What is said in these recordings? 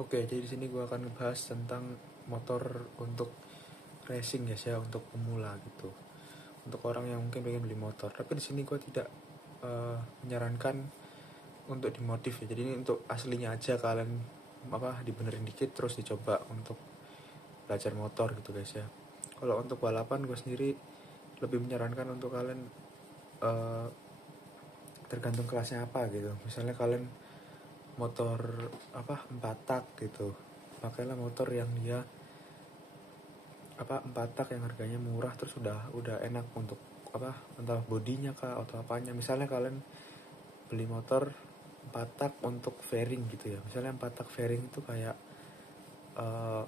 Oke, jadi di sini gue akan ngebahas tentang motor untuk racing guys ya, untuk pemula gitu. Untuk orang yang mungkin pengen beli motor. Tapi di sini gue tidak menyarankan untuk dimodif ya. Jadi ini untuk aslinya aja, kalian dibenerin dikit terus dicoba untuk belajar motor gitu guys ya. Kalau untuk balapan gue sendiri lebih menyarankan untuk kalian eh, tergantung kelasnya apa gitu. Misalnya kalian motor 4 tak gitu, pakailah motor yang dia 4 tak yang harganya murah, terus udah enak untuk entah bodinya kah atau apanya. Misalnya kalian beli motor 4 tak untuk fairing gitu ya, misalnya 4 tak fairing itu kayak uh,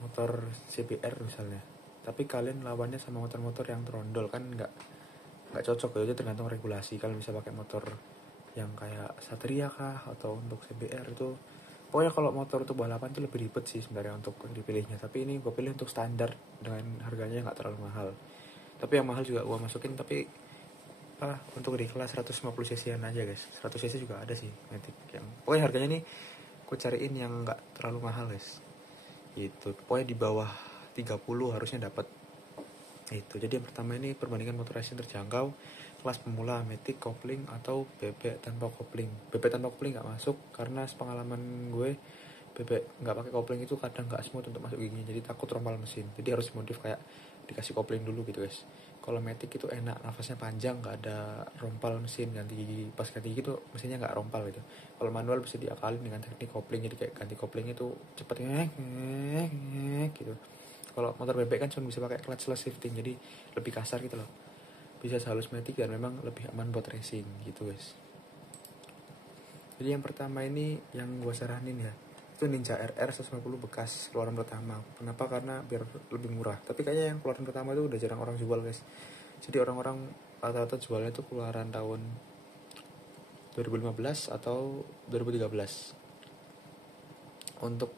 motor CBR misalnya, tapi kalian lawannya sama motor-motor yang trondol kan nggak cocok ya. Itu tergantung regulasi. Kalian bisa pakai motor yang kayak Satria kah, atau untuk CBR itu. Pokoknya kalau motor untuk balapan itu lebih ribet sih sebenarnya untuk dipilihnya. Tapi ini gue pilih untuk standar dengan harganya nggak terlalu mahal. Tapi yang mahal juga gue masukin, tapi untuk di kelas 150 cc aja guys. 100 cc juga ada sih Matic yang pokoknya harganya nih gue cariin yang nggak terlalu mahal guys. Gitu. Pokoknya di bawah 30 harusnya dapat. Itu. Jadi yang pertama ini perbandingan motor racing terjangkau, kelas pemula, Matic, kopling atau bebek tanpa kopling. Bebek tanpa kopling nggak masuk karena sepengalaman gue bebek nggak pakai kopling itu kadang nggak smooth untuk masuk giginya, jadi takut rompal mesin. Jadi harus modif kayak dikasih kopling dulu gitu guys. Kalau Matic itu enak, nafasnya panjang, nggak ada rompal mesin. Ganti gigi, pas ganti gigi tuh mesinnya nggak rompal gitu. Kalau manual bisa diakalin dengan teknik kopling, jadi kayak ganti kopling itu cepet gitu. Kalau motor bebek kan cuma bisa pakai clutchless shifting, jadi lebih kasar gitu loh. Bisa sehalus Matic dan memang lebih aman buat racing gitu guys. Jadi yang pertama ini yang gue saranin ya, itu Ninja RR 150 bekas keluaran pertama. Kenapa? Karena biar lebih murah. Tapi kayaknya yang keluaran pertama itu udah jarang orang jual guys. Jadi orang-orang rata-rata jualnya itu keluaran tahun 2015 atau 2013. Untuk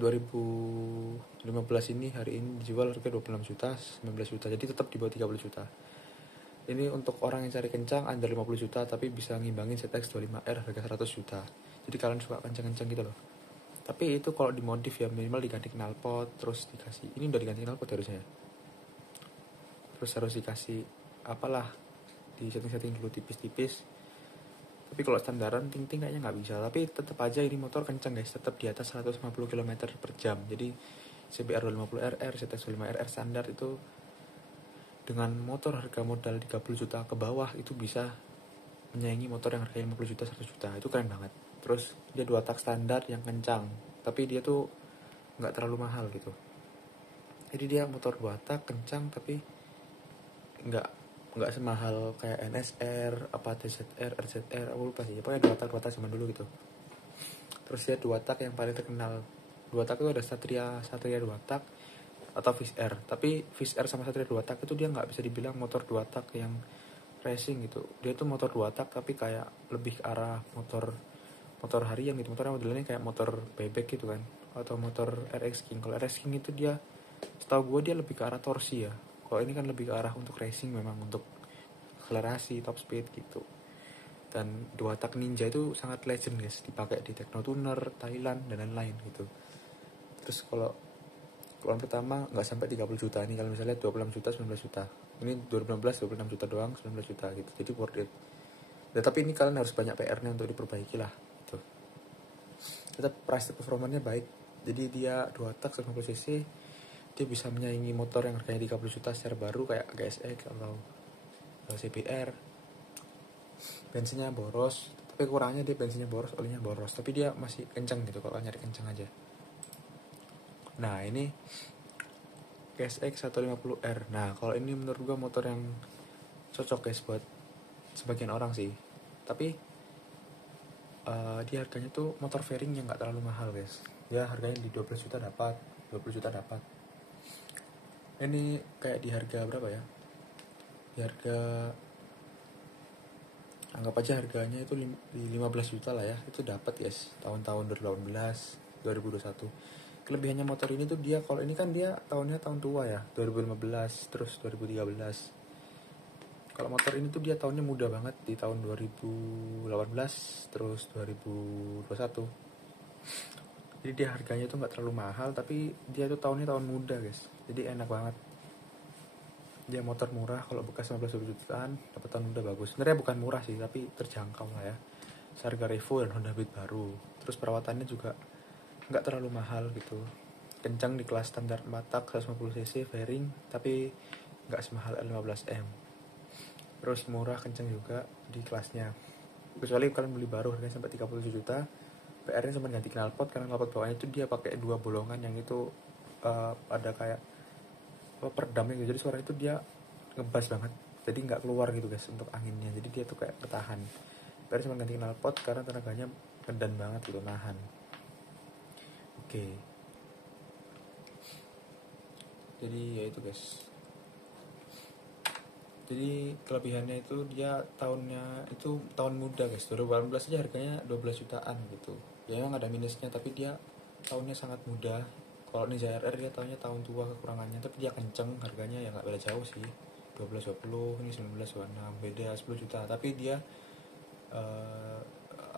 2015 ini hari ini dijual harga 26 juta, 19 juta. Jadi tetap di bawah 30 juta. Ini untuk orang yang cari kencang under 50 juta tapi bisa ngimbangin ZX 25R harga 100 juta. Jadi kalian suka kencang-kencang gitu loh. Tapi itu kalau dimodif ya minimal diganti knalpot, terus dikasih, ini udah diganti knalpot harusnya ya. Terus harus dikasih apalah, di setting-setting dulu tipis-tipis. Tapi kalau standaran ting-ting kayaknya nggak bisa. Tapi tetap aja ini motor kencang guys, tetap di atas 150 km per jam. Jadi CBR 250RR, ZX 25RR standar itu dengan motor harga modal 30 juta ke bawah itu bisa menyaingi motor yang harganya 50 juta, 100 juta. Itu keren banget. Terus dia 2 tak standar yang kencang, tapi dia tuh nggak terlalu mahal gitu. Jadi dia motor 2 tak kencang tapi nggak nggak semahal kayak NSR, TZR, RZR, aku lupa sih. Pokoknya 2 tak zaman dulu gitu. Terus dia 2 tak yang paling terkenal. 2 tak itu ada Satria 2 tak atau Fish Air. Tapi Fish Air sama Satria 2 tak itu dia nggak bisa dibilang motor 2 tak yang racing gitu. Dia tuh motor 2 tak tapi kayak lebih ke arah motor motor harian gitu. Motornya modelnya kayak motor bebek gitu kan, atau motor RX King. Kalau RX King itu dia, setahu gue dia lebih ke arah torsi ya. Kalau ini kan lebih ke arah untuk racing, memang untuk akselerasi, top speed gitu. Dan 2 tak Ninja itu sangat legend guys, dipakai di Technotuner, Thailand dan lain-lain gitu. Terus kalau keluaran pertama nggak sampai 30 juta nih, kalau misalnya 26 juta, 19 juta. Ini 2016 26 juta doang, 19 juta gitu. Jadi worth it. Ya, tapi ini kalian harus banyak PR-nya untuk diperbaiki lah gitu. Tetap price performanya baik. Jadi dia 2 tak 150 cc, dia bisa menyaingi motor yang harganya 30 juta secara baru kayak GSX atau CBR. Bensinnya boros, tapi kurangnya dia bensinnya boros, olinya boros, tapi dia masih kencang gitu kalau nyari kencang aja. Nah ini GSX 150R. Nah kalau ini menurut gua motor yang cocok guys buat sebagian orang sih. Tapi dia harganya tuh motor fairing yang nggak terlalu mahal guys. Dia harganya di 12 juta dapat, 20 juta dapat. Ini kayak di harga berapa ya? Di harga, anggap aja harganya itu di 15 juta lah ya. Itu dapat guys, tahun-tahun 2018, 2021. Kelebihannya motor ini tuh dia, kalau ini kan dia tahunnya tahun tua ya, 2015 terus 2013. Kalau motor ini tuh dia tahunnya muda banget, di tahun 2018 terus 2021. Jadi dia harganya itu nggak terlalu mahal, tapi dia tuh tahunnya tahun muda guys, jadi enak banget. Dia motor murah, kalau bekas 15 jutaan dapat tahun muda bagus. Sebenarnya bukan murah sih, tapi terjangkau lah ya, seharga Revo dan Honda Beat baru. Terus perawatannya juga nggak terlalu mahal gitu, kencang di kelas standar 4 tak 150 cc fairing, tapi nggak semahal L15M. Terus murah, kencang juga di kelasnya, kecuali kalian beli baru harganya sampai 37 juta. PR-nya cuma ganti knalpot, karena knalpot bawahnya itu dia pakai 2 bolongan yang itu ada kayak peredamnya gitu, jadi suara itu dia ngebas banget, jadi nggak keluar gitu guys untuk anginnya, jadi dia tuh kayak bertahan. PR cuma ganti knalpot karena tenaganya ngedan banget gitu, nahan. Oke, jadi ya itu guys. Jadi kelebihannya itu dia tahunnya itu tahun muda guys, 2018 aja harganya 12 jutaan gitu. Ya memang ada minusnya, tapi dia tahunnya sangat muda. Kalau Ninja RR dia tahunnya tahun tua kekurangannya, tapi dia kenceng, harganya ya nggak beda jauh sih. 12-20, ini 19-26, beda 10 juta. Tapi dia eh,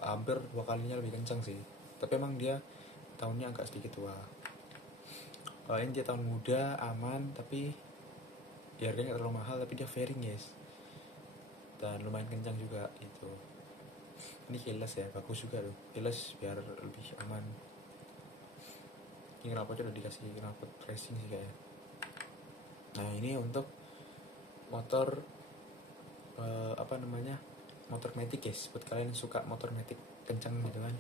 hampir 2 kalinya lebih kenceng sih. Tapi emang dia tahunnya agak sedikit tua. Kalau ini dia tahun muda, aman, tapi ya harganya nggak terlalu mahal, tapi dia fairing guys, dan lumayan kencang juga itu. Ini keyless ya, bagus juga tuh keyless biar lebih aman. Ini knalpotnya udah dikasih knalpot racing sih kayaknya. Nah ini untuk motor apa namanya, motor matic guys. Buat kalian yang suka motor matic kencang gitu kan,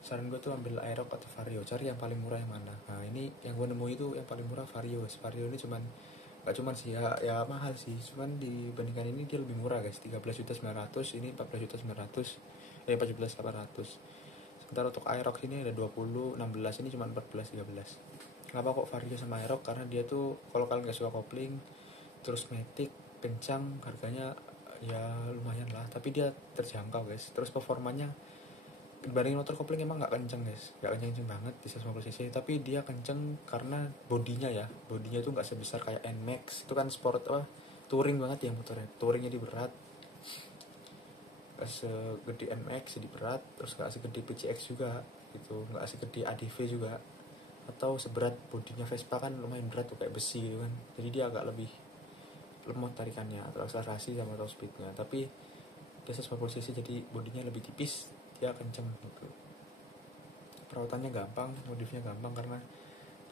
saran gue tuh ambil Aerox atau Vario, cari yang paling murah yang mana. Nah ini yang gue nemu itu yang paling murah Vario. Vario ini cuman gak cuman sih ya mahal sih, cuman dibandingkan ini dia lebih murah guys, 13.900.000, ini 14.900.000, 14.800.000. Sementara untuk Aerox ini ada 20, 16, ini cuma 14, 13. Kenapa kok Vario sama Aerox? Karena dia tuh kalau kalian gak suka kopling terus matic kencang, harganya ya lumayan lah, tapi dia terjangkau guys. Terus performanya dibandingin motor kopling emang nggak kenceng guys, nggak kenceng banget di 150 cc, tapi dia kenceng karena bodinya ya, bodinya itu nggak sebesar kayak NMAX itu kan sport apa, touring banget ya motornya, touringnya di berat, nggak segede NMAX jadi berat, terus nggak segede PCX juga gitu, nggak segede ADV juga, atau seberat bodinya Vespa kan lumayan berat tuh kayak besi gitu kan, jadi dia agak lebih lemot tarikannya atau akselerasi sama top speednya. Tapi dia 150 cc jadi bodinya lebih tipis, dia kenceng gitu. Perawatannya gampang, modifnya gampang, karena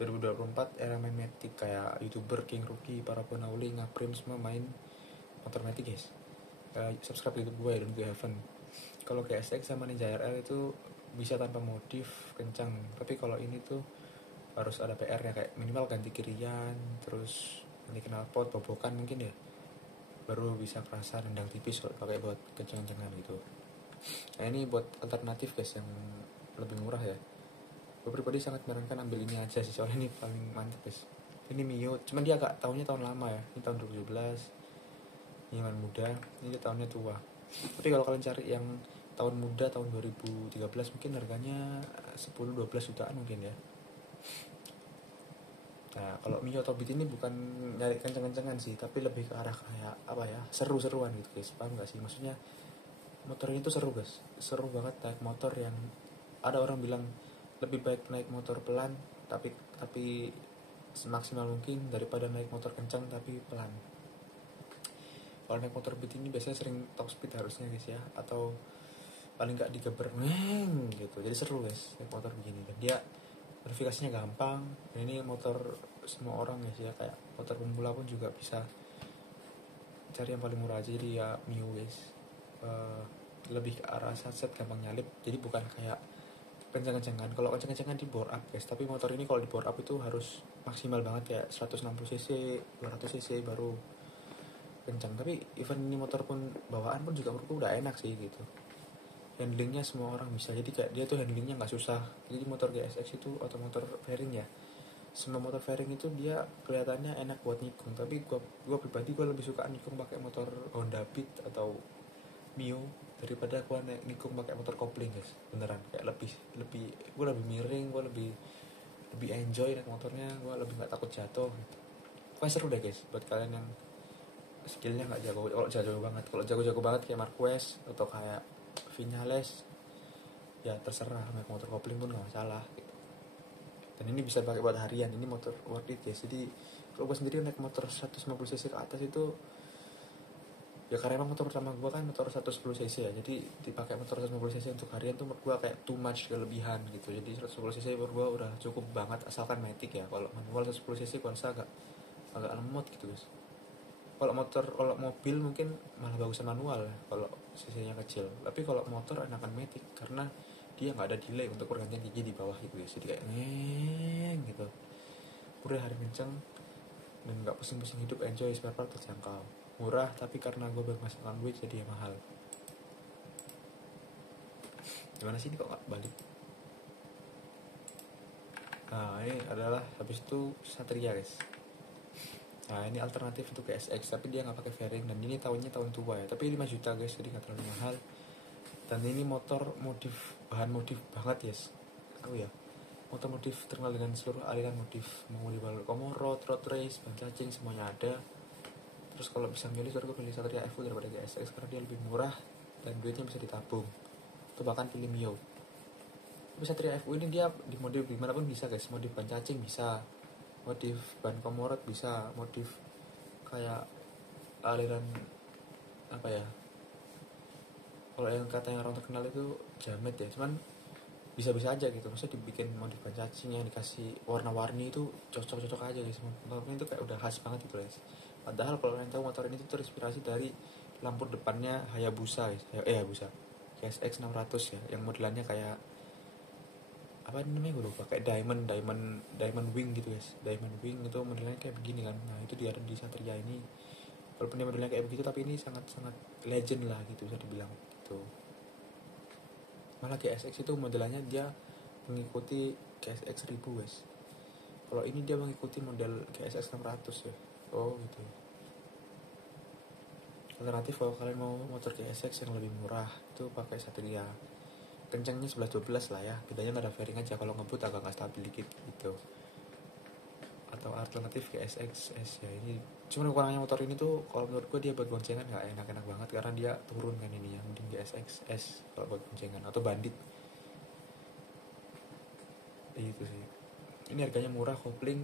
2024 era main matic, kayak youtuber King Rookie, para penauli, Ngaprim semua main motor matic guys. Subscribe YouTube gue ya, dan gue Heaven. Kalau kayak SX sama Ninja RR itu bisa tanpa modif kencang, tapi kalau ini tuh harus ada PR ya, kayak minimal ganti kirian, terus ganti knalpot, bobokan mungkin ya, baru bisa kerasa nendang tipis kalau pakai buat kencang-kencangan gitu. Nah ini buat alternatif guys yang lebih murah ya, gue pribadi sangat menyarankan ambil ini aja sih, soalnya ini paling mantap guys. Ini Mio, cuman dia agak tahunnya tahun lama ya, ini tahun 2017, ini tahun muda, ini tahunnya tua. Tapi kalau kalian cari yang tahun muda tahun 2013 mungkin harganya 10-12 jutaan mungkin ya. Nah kalau Mio atau Beat ini bukan nyari kenceng-kencengan sih, tapi lebih ke arah kayak apa ya, seru-seruan gitu guys, paham gak sih maksudnya? Motor ini tuh seru guys, seru banget naik motor. Yang ada orang bilang lebih baik naik motor pelan tapi semaksimal mungkin daripada naik motor kencang tapi pelan. Kalau naik motor Beat ini biasanya sering top speed harusnya guys ya, atau paling nggak digeber gitu, jadi seru guys naik motor begini. Dan dia verifikasinya gampang, dan ini motor semua orang guys ya, kayak motor pemula pun juga bisa. Cari yang paling murah aja, jadi ya Mio guys. Lebih ke arah sunset, gampang nyalip, jadi bukan kayak kencang-kencangan. Kalau kencang-kencangan di bore up guys, tapi motor ini kalau di bore up itu harus maksimal banget ya, 160 cc 200 cc baru kencang. Tapi even ini motor pun bawaan pun juga menurutku udah enak sih gitu, handlingnya semua orang bisa, jadi kayak dia tuh handlingnya nggak susah. Jadi motor GSX itu atau motor fairing ya, semua motor fairing itu dia kelihatannya enak buat nikung, tapi gua pribadi gua lebih suka nikung pakai motor Honda Beat atau Mio daripada gua nikung pakai motor kopling guys, beneran. Kayak lebih gua lebih miring, gua lebih enjoy naik motornya, gua lebih nggak takut jatuh gitu. Pokoknya seru deh guys buat kalian yang skillnya nggak jago. Kalau jago banget, kalau jago banget kayak Marquez atau kayak Vinales, ya terserah naik motor kopling pun nggak masalah gitu. Dan ini bisa pakai buat harian, ini motor worth it guys. Jadi kalau gue sendiri naik motor 150 cc ke atas itu ya karena emang motor pertama gue kan motor 110 cc ya, jadi dipakai motor 150 cc untuk harian tuh menurut gue kayak too much, kelebihan gitu. Jadi 110 cc menurut gue udah cukup banget asalkan matic ya. Kalau manual 110 cc gue rasa agak lemot gitu guys. Kalau mobil mungkin malah bagusan manual ya kalau cc-nya kecil, tapi kalau motor enakan matic karena dia nggak ada delay untuk pergantian gigi di bawah gitu guys. Jadi kayak ngeng gitu, udah hari kenceng dan nggak pusing-pusing hidup, enjoy, spare part terjangkau, murah, tapi karena gue bermasalah duit jadi ya mahal. Gimana sih ini kok nggak balik? Nah ini adalah habis itu Satria guys. Nah ini alternatif untuk GSX tapi dia nggak pakai fairing dan ini tahunnya tahun tua ya, tapi 5 juta guys, jadi nggak terlalu mahal. Dan ini motor bahan modif banget guys. Tahu ya, motor modif terkenal dengan seluruh aliran modif, mau di balon komoro, road race, ban cacing, semuanya ada. Terus kalau bisa milih, gue pilih Satria FU daripada GSX karena dia lebih murah dan duitnya bisa ditabung. Atau bahkan pilih Mio. Tapi Satria FU ini dia dimodif gimana pun bisa guys. Modif ban cacing bisa, modif ban komorot bisa, modif kayak aliran apa ya, kalau yang katanya orang terkenal itu jamet ya, cuman bisa-bisa aja gitu. Maksudnya dibikin modif ban cacing yang dikasih warna-warni itu cocok-cocok aja guys. Motornya itu kayak udah khas banget gitu guys. Padahal kalau kalian tahu motor ini tuh terinspirasi dari lampu depannya Hayabusa guys. Hayabusa GSX 600 ya, yang modelannya kayak apa namanya gue lupa, kayak diamond wing gitu guys. Diamond wing itu modelnya kayak begini kan. Nah itu dia ada di Satria ini, walaupun dia modelnya kayak begitu tapi ini sangat-sangat legend lah gitu bisa dibilang gitu. Malah GSX itu modelannya dia mengikuti GSX 1000 guys. Kalau ini dia mengikuti model GSX 600 ya. Oh gitu. Alternatif kalau kalian mau motor GSX yang lebih murah itu pakai Satria. Kencangnya 11-12 lah ya, bedanya nggak ada fairing aja, kalau ngebut agak nggak stabil dikit gitu. Atau alternatif GSX S ya, ini cuman kurangnya motor ini tuh kalau menurut gue dia buat boncengan nggak enak-enak banget karena dia turun kan ininya. Mending GSX S kalau buat boncengan, atau Bandit itu sih. Ini harganya murah, kopling,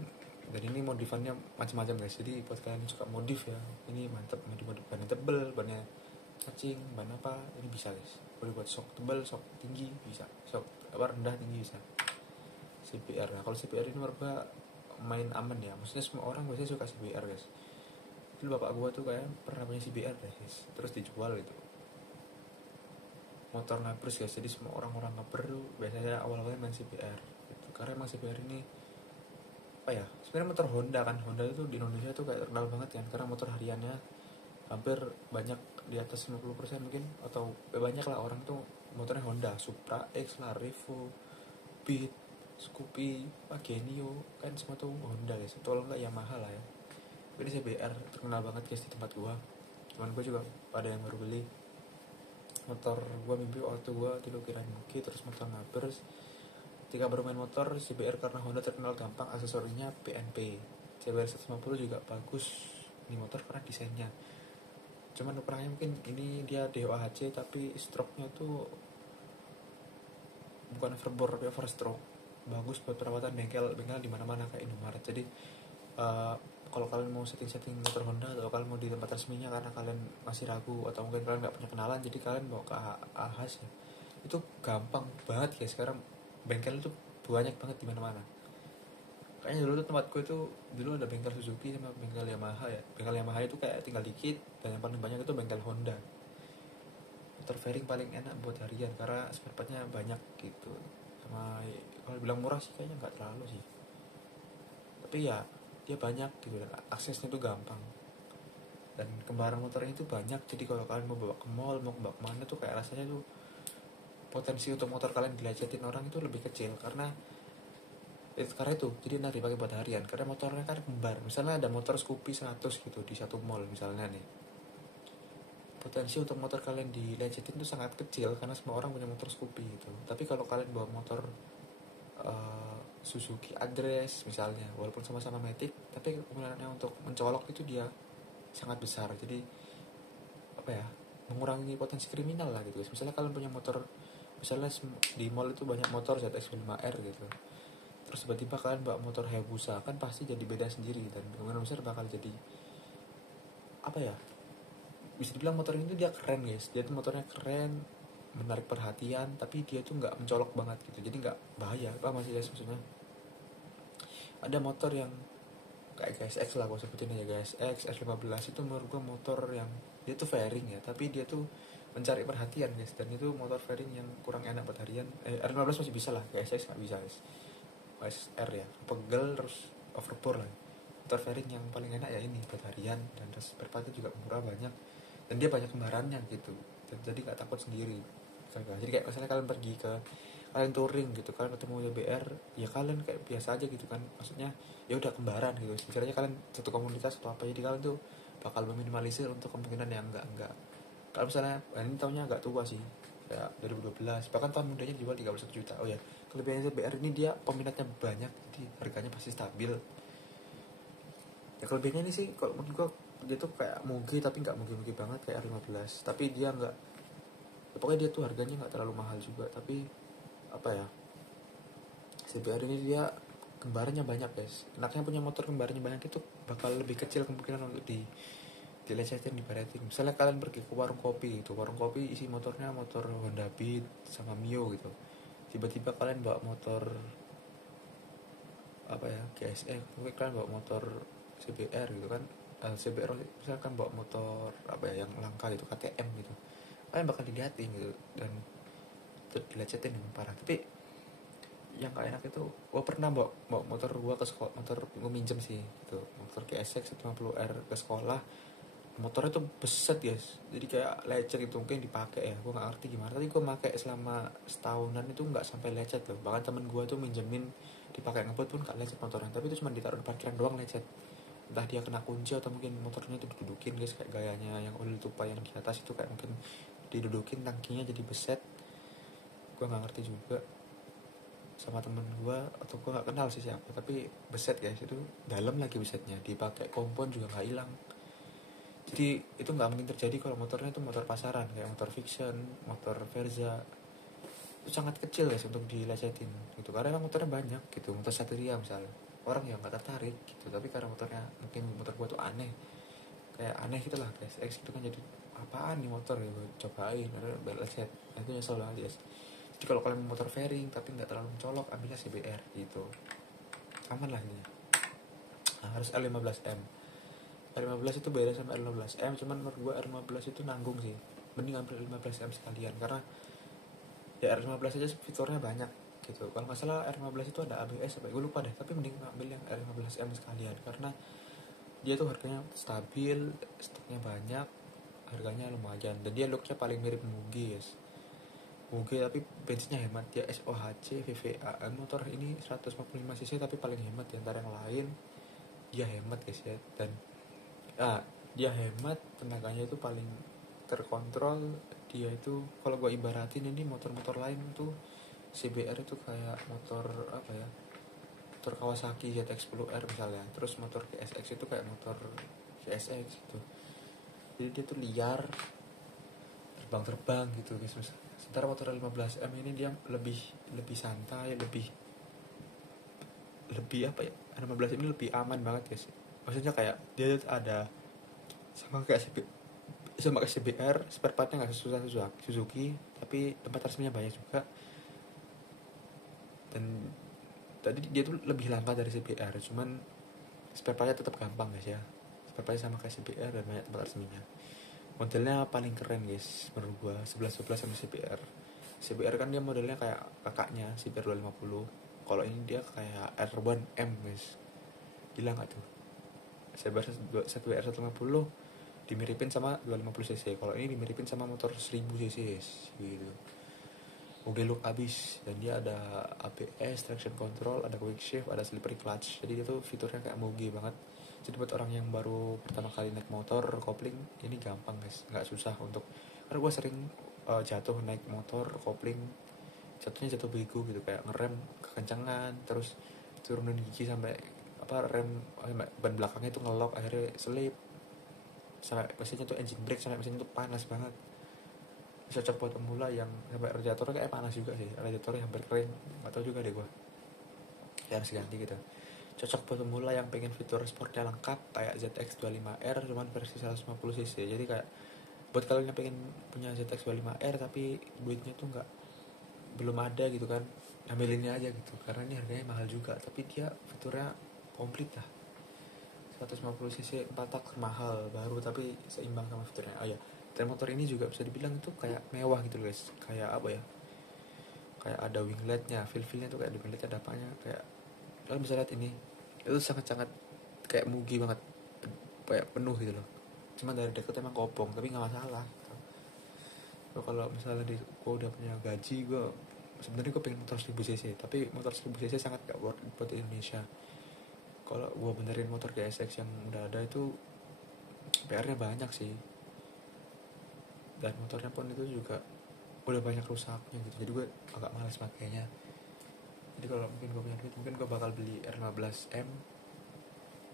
dan ini modifannya macam-macam guys. Jadi buat kalian yang suka modif ya, ini mantep. Modif bannya tebel, bannya cacing, ban apa, ini bisa guys. Boleh buat shock tebel, shock tinggi bisa, shock apa rendah tinggi bisa. CBR, nah kalau CBR ini menurut gue main aman ya, maksudnya semua orang biasanya suka CBR guys. Dulu bapak gue tuh kayak pernah punya CBR deh guys, terus dijual gitu. Motor ngapres guys, jadi semua orang-orang ngaper tuh biasanya awal-awalnya main CBR gitu. Karena emang CBR ini apa ya, sebenarnya motor Honda kan. Honda itu di Indonesia tuh kayak terkenal banget kan, karena motor hariannya hampir banyak di atas 50% mungkin, atau banyak lah orang tuh motornya Honda, Supra X lah, Revo, Beat, Scoopy, Genio, kan semua tuh Honda guys. Tolong nggak Yamaha lah ya. Tapi CBR terkenal banget guys di tempat gua. Cuman gua juga ada yang baru beli motor. Gua mimpi waktu gua dulu kirain Muki, terus motor ngabers. Ketika bermain motor CBR karena Honda terkenal gampang, aksesorinya PNP. CBR 150 juga bagus ini motor karena desainnya. Cuman kurangnya mungkin ini dia DOHC tapi stroke-nya tuh bukan overbore tapi overstroke. Bagus buat perawatan bengkel di mana-mana kayak Indomaret. Jadi kalau kalian mau setting motor Honda atau kalian mau di tempat resminya karena kalian masih ragu atau mungkin kalian nggak punya kenalan, jadi kalian bawa ke Ahas ya, itu gampang banget ya. Sekarang bengkel itu banyak banget di mana-mana. Kayaknya dulu tuh tempatku itu dulu ada bengkel Suzuki sama bengkel Yamaha ya. Bengkel Yamaha itu kayak tinggal dikit, dan yang paling banyak itu bengkel Honda. Motor fairing paling enak buat harian karena spare partnya banyak gitu. Sama kalau bilang murah sih kayaknya nggak terlalu sih, tapi ya dia banyak gitu dan aksesnya tuh gampang. Dan kembaran motornya itu banyak, jadi kalau kalian mau bawa ke mall, mau bawa kemana tuh kayak rasanya tuh potensi untuk motor kalian dilecetin orang itu lebih kecil karena itu jadi enak dipakai buat harian karena motornya kan kembar. Misalnya ada motor Scoopy 100 gitu di satu mall misalnya nih, potensi untuk motor kalian dilecetin itu sangat kecil karena semua orang punya motor Scoopy gitu. Tapi kalau kalian bawa motor Suzuki Address misalnya, walaupun sama-sama matic, tapi kemungkinannya untuk mencolok itu dia sangat besar. Jadi apa ya, mengurangi potensi kriminal lah gitu guys. Misalnya kalian punya motor, misalnya di mall itu banyak motor ZX5R gitu, terus tiba-tiba kalian bawa motor Hayabusa, kan pasti jadi beda sendiri, dan kemungkinan besar bakal jadi apa ya, bisa dibilang motor ini tuh dia keren guys, dia tuh motornya keren, menarik perhatian, tapi dia tuh nggak mencolok banget gitu, jadi nggak bahaya. Apa masih guys, maksudnya ada motor yang kayak GSX lah, gue sebutin aja GSX S15 itu menurut gue motor yang dia tuh fairing ya, tapi dia tuh mencari perhatian guys, dan itu motor fairing yang kurang enak buat harian. R15 masih bisa lah, GSX nggak bisa guys. OSR ya, pegel terus overbore lah. Motor fairing yang paling enak ya ini buat harian, dan terus berpatnya juga murah banyak, dan dia banyak kembarannya gitu, dan jadi nggak takut sendiri. Jadi kayak misalnya kalian pergi ke, kalian touring gitu, kalian ketemu YBR, ya kalian kayak biasa aja gitu kan, maksudnya ya udah kembaran gitu, sebenarnya kalian satu komunitas atau apa, jadi kalian tuh bakal meminimalisir untuk kemungkinan yang enggak. Kalau misalnya ini tahunnya agak tua sih, kayak 2012, bahkan tahun mudanya dijual 31 juta. Oh ya, kelebihannya YBR ini dia peminatnya banyak, jadi harganya pasti stabil. Ya kelebihannya ini sih kalau menurut gua, dia tuh kayak Mugi tapi nggak Mugi-Mugi banget kayak R15, tapi dia nggak, ya pokoknya dia tuh harganya nggak terlalu mahal juga, tapi apa ya, CBR ini dia kembarannya banyak guys. Enaknya punya motor kembarannya banyak itu bakal lebih kecil kemungkinan untuk dilecetin, dibaratin. Misalnya kalian pergi ke warung kopi gitu, warung kopi isi motornya motor Honda Beat sama Mio gitu, tiba-tiba kalian bawa motor apa ya, GSX, mungkin kalian bawa motor CBR gitu kan, CBR misalkan bawa motor apa ya yang langka gitu, KTM gitu, kalian bakal diliatin gitu, dan dilecetin dengan parah. Tapi yang gak enak itu, gue pernah bawa motor gue ke sekolah, motor gue minjem sih gitu, motor GSX 150R ke sekolah, motornya tuh beset guys, jadi kayak lecet gitu, mungkin dipakai ya, gue nggak ngerti gimana, tapi gue pakai selama setahunan itu nggak sampai lecet loh. Bahkan temen gue tuh minjemin dipakai ngebut pun nggak lecet motornya, tapi itu cuma ditaruh di parkiran doang lecet, entah dia kena kunci atau mungkin motornya itu didudukin guys, kayak gayanya yang oil tupai yang di atas itu kayak mungkin didudukin tangkinya jadi beset. Gue nggak ngerti juga, sama temen gue atau gue nggak kenal sih siapa, tapi beset guys, itu dalam lagi besetnya, dipakai kompon juga nggak hilang. Jadi itu nggak mungkin terjadi kalau motornya itu motor pasaran kayak motor Fiction, motor Verza, itu sangat kecil guys untuk dilecetin gitu, karena emang motornya banyak gitu. Motor Satria misalnya, orang yang nggak tertarik gitu, tapi karena motornya, mungkin motor gua tuh aneh, kayak aneh gitulah guys, X itu kan, jadi apaan nih motor ya, gua cobain, ada lecet, nah, itu nyesel banget guys. Jadi kalau kalian motor fairing tapi nggak terlalu mencolok, ambilnya CBR gitu, aman lah ini. Nah, harus L15M. R15 itu beda sama R15M, cuman menurut gue R15 itu nanggung sih, mending ambil 15M sekalian, karena ya R15 aja fiturnya banyak gitu. Kalau nggak salah R15 itu ada ABS apa, gue lupa deh, tapi mending ambil yang R15M sekalian, karena dia tuh harganya stabil, stoknya banyak, harganya lumayan, dan dia looknya paling mirip Mugi guys. Mugi tapi bensinnya hemat, dia SOHC VVA, motor ini 145cc tapi paling hemat di antara yang lain. Dia hemat guys ya, dan dia hemat, tenaganya itu paling terkontrol. Dia itu kalau gue ibaratin, ini motor-motor lain tuh CBR itu kayak motor apa ya, motor Kawasaki ZX-10R misalnya, terus motor GSX itu kayak motor GSX gitu, jadi dia tuh liar, terbang-terbang gitu guys. Sementara motor 15M ini dia lebih lebih santai, lebih lebih apa ya, 15 ini lebih aman banget guys. Maksudnya kayak dia ada sama kayak CBR, spare partnya nggak sesusah Suzuki, tapi tempat resminya banyak juga, dan tadi dia tuh lebih langka dari CBR, cuman spare partnya tetap gampang guys ya, spare partnya sama kayak CBR dan banyak tempat resminya. Modelnya paling keren guys menurut gua, 1111 sama CBR. CBR kan dia modelnya kayak kakaknya CBR 250, kalau ini dia kayak R1M guys, gila nggak tuh. CBR 150 dimiripin sama 250cc, kalau ini dimiripin sama motor 1000cc gitu. Udah look abis, dan dia ada ABS, traction control, ada quick shift, ada slippery clutch, jadi itu fiturnya kayak Mugi banget. Jadi buat orang yang baru pertama kali naik motor kopling, ini gampang guys, nggak susah untuk, karena gue sering jatuh naik motor kopling, jatuhnya jatuh bego gitu, kayak ngerem kekencangan, terus turunin gigi sampai apa, rem ban belakangnya itu ngelok, akhirnya selip, sampai mesinnya tuh engine brake, sampai mesin tuh panas banget. Cocok buat pemula yang sampai radiatornya kayak panas juga sih, radiatornya hampir kering, nggak tahu juga deh gue. ya harus ganti gitu. Cocok buat pemula yang pengen fitur sportnya lengkap kayak ZX25R cuman versi 150cc. Jadi kayak buat kalian yang pengen punya ZX25R tapi duitnya tuh nggak, belum ada gitu kan, ambil ini aja gitu karena ini harganya mahal juga tapi dia fiturnya komplit lah. 150cc 4 tak mahal baru tapi seimbang sama fiturnya. Oh ya, dan motor ini juga bisa dibilang itu kayak mewah gitu loh guys. Kayak apa ya, kayak ada wingletnya, feel-feelnya tuh kayak ada wingletnya, ada apanya, kayak kalian bisa lihat ini, itu sangat-sangat kayak mugi banget, kayak penuh gitu loh. Cuma dari deket emang kopong tapi nggak masalah. Kalau misalnya gue udah punya gaji, gue sebenarnya gue pengen motor 1000 cc tapi motor 1000 cc sangat gak worth it buat Indonesia. Kalau gue benerin motor GSX yang udah ada itu PR-nya banyak sih, dan motornya pun itu juga udah banyak rusaknya gitu, jadi gue agak malas pakainya. Jadi kalau mungkin gue punya duit mungkin gue bakal beli R15M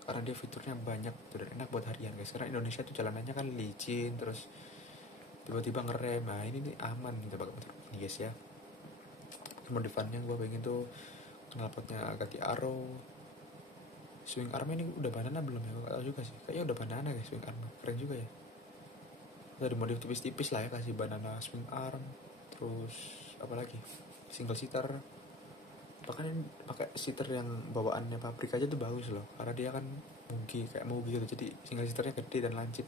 karena dia fiturnya banyak tuh dan enak buat harian guys, karena Indonesia tuh jalanannya kan licin terus tiba-tiba ngerem. Nah ini nih aman gitu pakai motor ini guys ya. Modifannya gue pengen tuh knalpotnya ganti Arrow, swing arm ini udah banana belum ya, gue gak tau juga sih, kayaknya udah banana guys. Swing arm keren juga ya, udah dimodif tipis-tipis lah ya, kasih banana swing arm. Terus apa lagi, single seater, bahkan ini pakai seater yang bawaannya pabrik aja tuh bagus loh karena dia kan kayak mugi gitu, jadi single seaternya gede dan lancip.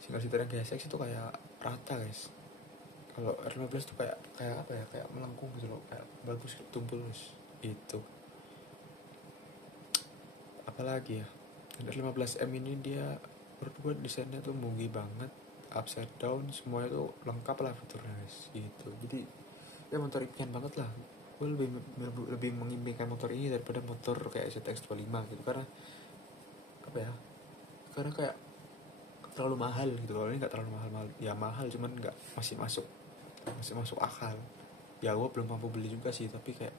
Single seater yang GSX itu kayak rata guys, kalau R15 tuh kayak apa ya, kayak melengkung gitu loh, kayak bagus tumpul guys itu. Apalagi ya, dan R15M ini dia menurut gue desainnya tuh mugi banget, upside down semuanya tuh lengkap lah fiturnya guys gitu. Jadi ya motor impian banget lah. Gue lebih mengimpikan motor ini daripada motor kayak ZX25 gitu, karena apa ya, karena kayak terlalu mahal gitu. Kalau ini nggak terlalu mahal ya, mahal cuman nggak, masih masuk akal ya. Gue belum mampu beli juga sih, tapi kayak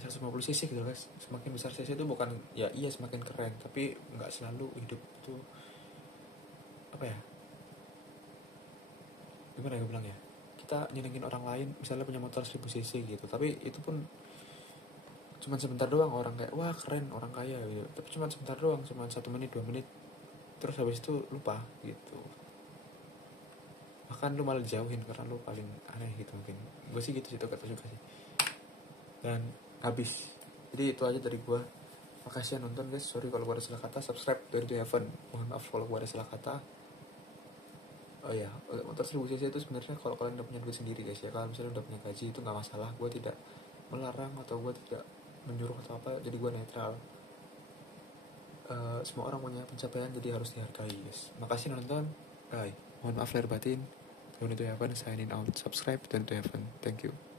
150cc gitu guys, semakin besar cc itu bukan ya, iya semakin keren tapi nggak selalu hidup itu apa ya, gimana ya gue bilang ya, kita nyenengin orang lain misalnya punya motor 1000cc gitu tapi itu pun cuman sebentar doang, orang kayak wah keren orang kaya gitu, tapi cuman sebentar doang, cuman 1 menit 2 menit terus habis itu lupa gitu, bahkan lu malah jauhin karena lu paling aneh gitu. Mungkin gue sih gitu sih, kata juga sih, dan habis. Jadi itu aja dari gue, makasih ya nonton guys, sorry kalau gue ada salah kata. Subscribe dari to Heaven, mohon maaf kalau gue ada salah kata. Oh ya, motor 1000cc itu sebenarnya kalau kalian udah punya duit sendiri guys ya, kalau misalnya udah punya gaji itu nggak masalah. Gue tidak melarang atau gue tidak menyuruh atau apa, jadi gue netral. Semua orang punya pencapaian jadi harus dihargai guys. Makasih nonton, bye. Mohon maaf lahir batin. Don't to Heaven signing out. Subscribe Don't to Heaven. Thank you.